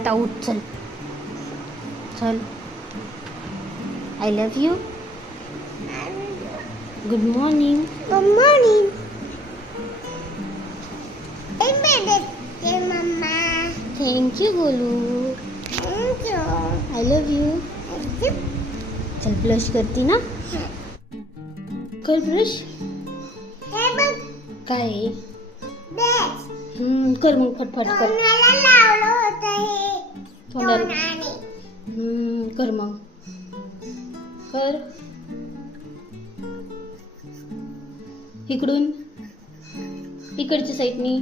आता उठ चल. चल. I love you good morning Hey, Mama. Thank you Golu. I love you. चल ब्रश करते ना? कर ब्रश काय? कर मग फटफट कर. तोंडाला हम्म, कर मग. कर. इकडून. इकडच्या साईडनी.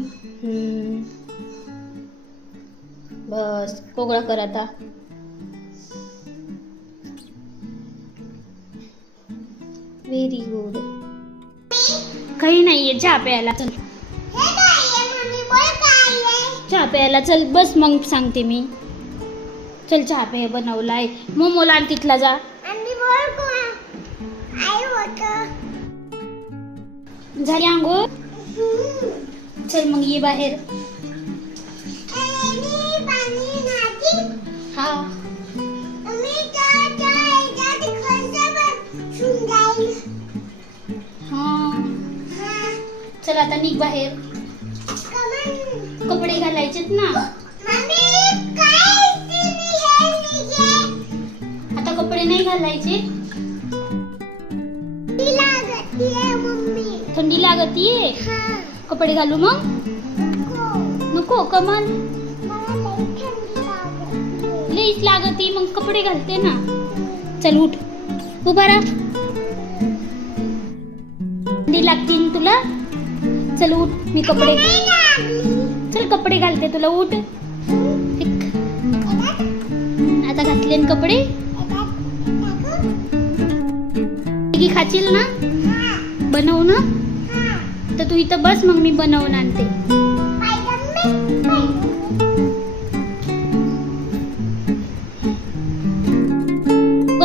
बस कोगळा कर आता. व्हेरी गुड काही नाहीये चहा प्यायला. चल. चहा प्यायला. चल बस मग सांगते मी. चल चहा पेय बनवलाय. मोमोला आण तिथला जा. झाली हम्म. चल मग ये बाहेर. हा. चल आता निघ बाहेर. घालायचेत ना? आता कपडे नाही घालायचे. थंडी लागतीये हा. कपडे घालू मग? नको. नको कमाल. लईच लागती मग कपडे घालते ना. चल उठ. उभा राहा. थंडी लागते ना तुला? चल उठ. मी कपडे चल कपडे घालते तुला उठ. आता घातले ना कपडे. मॅगी खाशील ना? बनवू ना? तर तू इथं बस मग मी बनवून आणते.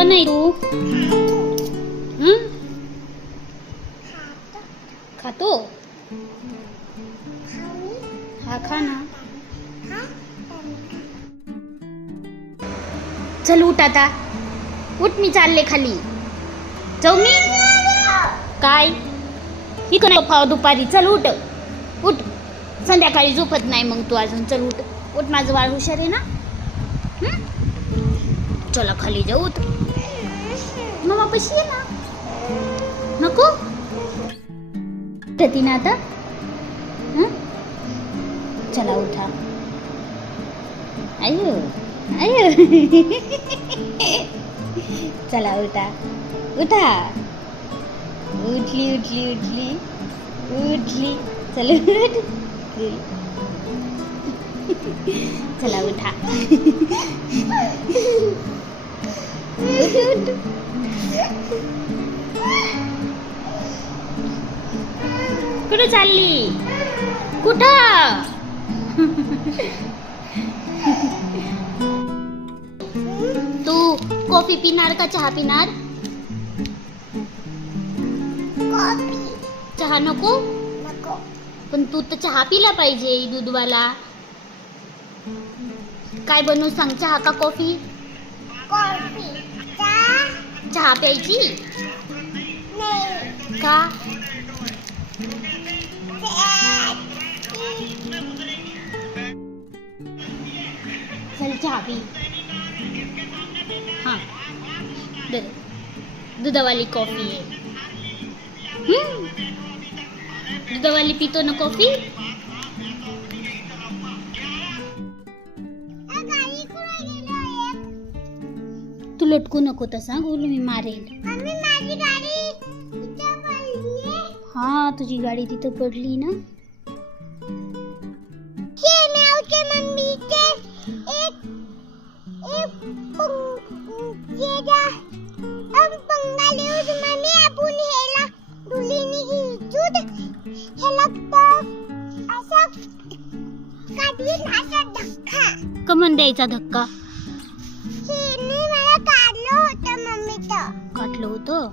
नाही तू खातो. खा ना. चल उठ आता. उठ मी चालले खाली. जाऊ मी. काय? इकडे नाही फाव दुपारी. चल उठ. उठ. संध्याकाळी झोपत नाही मग तू अजून. चल उठ. उठ माझं बाळ हुशार आहे ना? चला खाली जाऊ उठ. मग पशी ये ना. नको? तिनं ना आता चला उठा. आयो आयो. चला उठा. उठा. उठली उठली उठली. उठली. चल उठ. चला उठा. उठ उठ. कुठं चालली? कुठं? तू कॉफी पिणार का चहा पिणार? चहा नको? पण तू तर चहा पिला पाहिजे दूधवाला. काय बनवू सांग चहा का कॉफी? चहा. प्यायची? का? चल चहा पी हां। दे। दुधावाली कॉफी हम्म. दुधावाली पितो ना कॉफी तू लटकू नको तसा गोलू मी मारेल। माझी गाडी इथं पडली हा तुझी गाडी तिथं पडली ना। हे मॅवचे मम्मीचे एक कमन द्यायचा धक्का? काढलं होतं